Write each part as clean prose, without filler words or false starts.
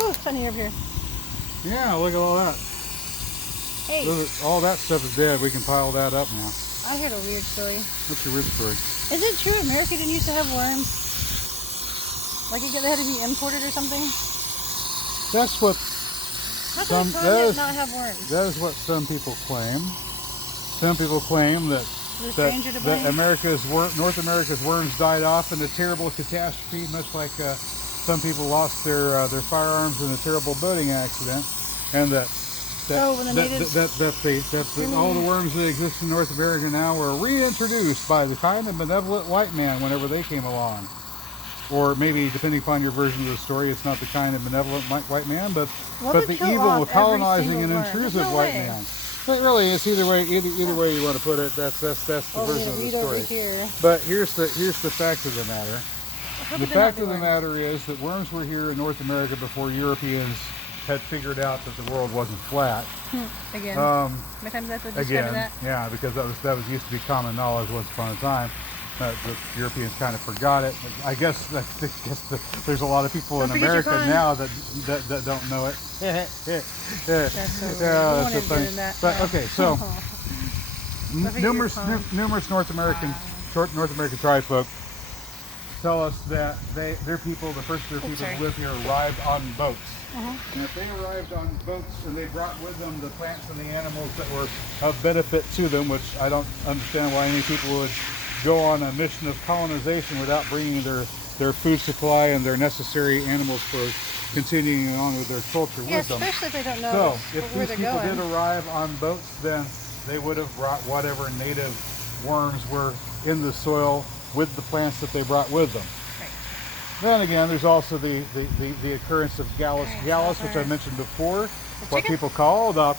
Oh, sunny over here. Yeah, look at all that. Hey. All that stuff is dead. We can pile that up now. I heard a weird story. What's your weird story? Is it true America didn't used to have worms? Like they had to be imported or something? That's what How could a continent not have worms? That is what some people claim. Some people claim that North America's worms died off in a terrible catastrophe, much like some people lost their firearms in a terrible boating accident, and that all the worms that exist in North America now were reintroduced by the kind and benevolent white man whenever they came along. Or maybe, depending upon your version of the story, it's not the kind of benevolent white man, but the evil, colonizing, and intrusive white man. But really, it's either way you want to put it. That's the version of the story. But here's the fact of the matter. The fact of the matter is that worms were here in North America before Europeans had figured out that the world wasn't flat. Again. How many times that's again, that? Yeah, because that was used to be common knowledge once upon a time. The Europeans kind of forgot it. I guess there's a lot of people in America now that don't know it. That's so funny. But okay, so numerous North American tribefolk tell us that their people, the first of their people who lived here, arrived on boats. And if they arrived on boats and they brought with them the plants and the animals that were of benefit to them, which I don't understand why any people would go on a mission of colonization without bringing their food supply and their necessary animals for continuing on with their culture with them. Especially if they don't know where they're going. So if these people did arrive on boats, then they would have brought whatever native worms were in the soil with the plants that they brought with them. Right. Then again, there's also the occurrence of Gallus, which I mentioned before, what people call the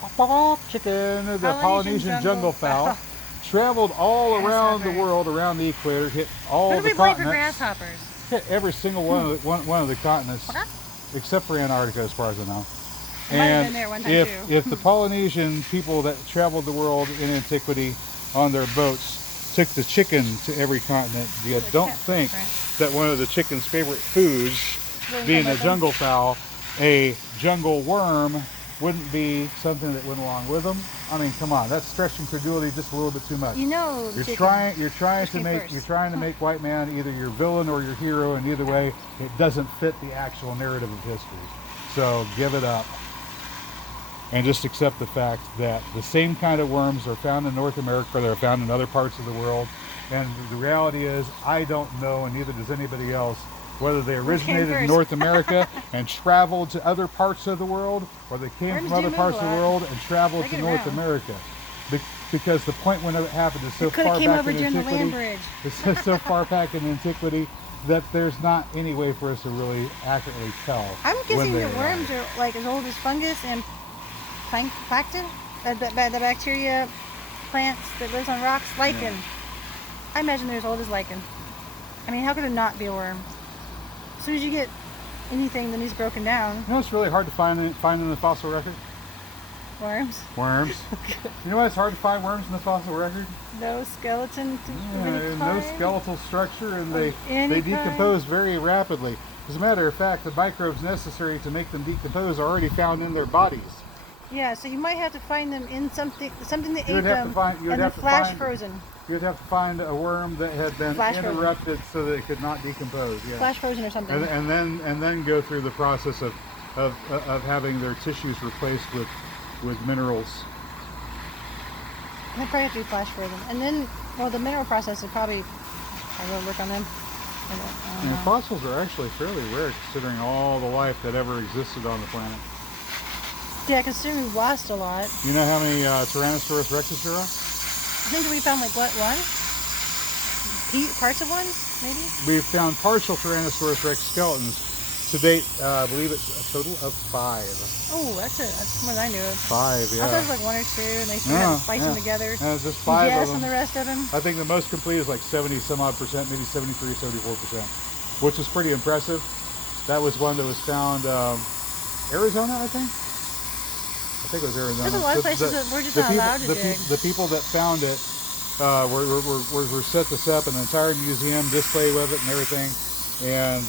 chicken, the Polynesian jungle fowl. Traveled all around the world, around the equator, hit all the continents. For grasshoppers? Hit every single one of the continents, except for Antarctica, as far as I know. And if the Polynesian people that traveled the world in antiquity on their boats took the chicken to every continent, you don't think that one of the chicken's favorite foods, being a jungle fowl, a jungle worm, wouldn't be something that went along with them. I mean, come on, that's stretching credulity just a little bit too much. You're trying to make white man either your villain or your hero, and either way, it doesn't fit the actual narrative of history. So give it up, and just accept the fact that the same kind of worms are found in North America, they're found in other parts of the world, and the reality is, I don't know, and neither does anybody else, whether they originated in North America and traveled to other parts of the world, or they came from other parts of the world and traveled to North America. Because the point when it happened is so far back in antiquity. It's so far back in antiquity that there's not any way for us to really accurately tell. I'm guessing that worms are like as old as fungus and plankton, the bacteria plants that lives on rocks, lichen. Yeah. I imagine they're as old as lichen. I mean, how could it not be a worm? As soon as you get anything that needs broken down. You know, it's really hard to find in the fossil record. Worms. You know why it's hard to find worms in the fossil record? No skeleton. No skeletal structure, and they decompose very rapidly. As a matter of fact, the microbes necessary to make them decompose are already found in their bodies. Yeah, so you might have to find them in something that ate them and then flash frozen. You'd have to find a worm that had been interrupted so that it could not decompose. Yeah. Flash frozen or something. And then go through the process of having their tissues replaced with minerals. They probably have to be flash frozen. And then, well, the mineral process is probably, I will work on them. And fossils are actually fairly rare considering all the life that ever existed on the planet. Yeah, considering we lost a lot. You know how many Tyrannosaurus rexes there are? I think we found like what, one? Parts of one, maybe? We've found partial Tyrannosaurus rex skeletons. To date, I believe it's a total of 5. Oh, that's more than I knew of. 5, yeah. I thought it was like 1 or 2, and they sort of spice them together. Just 5 of them. On the rest of them. I think the most complete is like 70-some-odd%, maybe 73, 74%, which is pretty impressive. That was one that was found Arizona, I think. I think it was Arizona. There's a lot of places that we're just not allowed to dig. The people that found it were set this up, an entire museum display with it and everything, and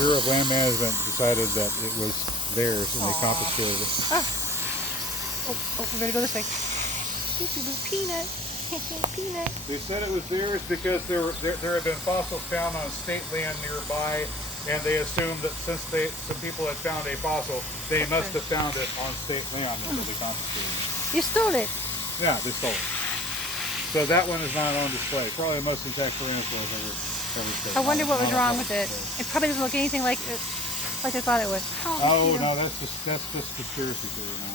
Bureau of Land Management decided that it was theirs and they confiscated it. Ah. Oh, we better go this way. Peanut. Peanut. They said it was theirs because there had been fossils found on state land nearby, and they assumed that since some people had found a fossil, they must have found it on state land, and so they confiscated it. You stole it. Yeah, they stole it. So that one is not on display. Probably the most intact Tyrannosaurus ever seen. I wonder what was wrong with it. It probably doesn't look anything like they thought it would. Oh no, that's just conspiracy theory now.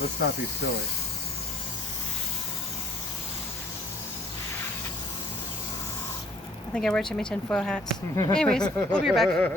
Let's not be silly. I think I wear too many tinfoil hats. Anyways, we'll be right back.